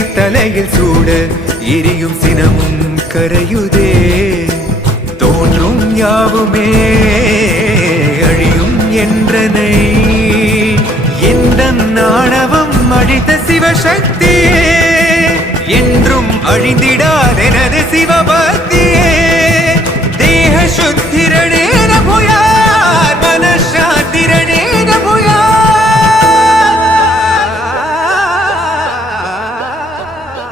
தலையில் சூட எரியும் சினமும் கரையுதே. தோன்றும் யாவுமே அழியும் என்றனை இந்த நாணவம் அழித்த சிவசக்தியே என்றும் அழிந்திட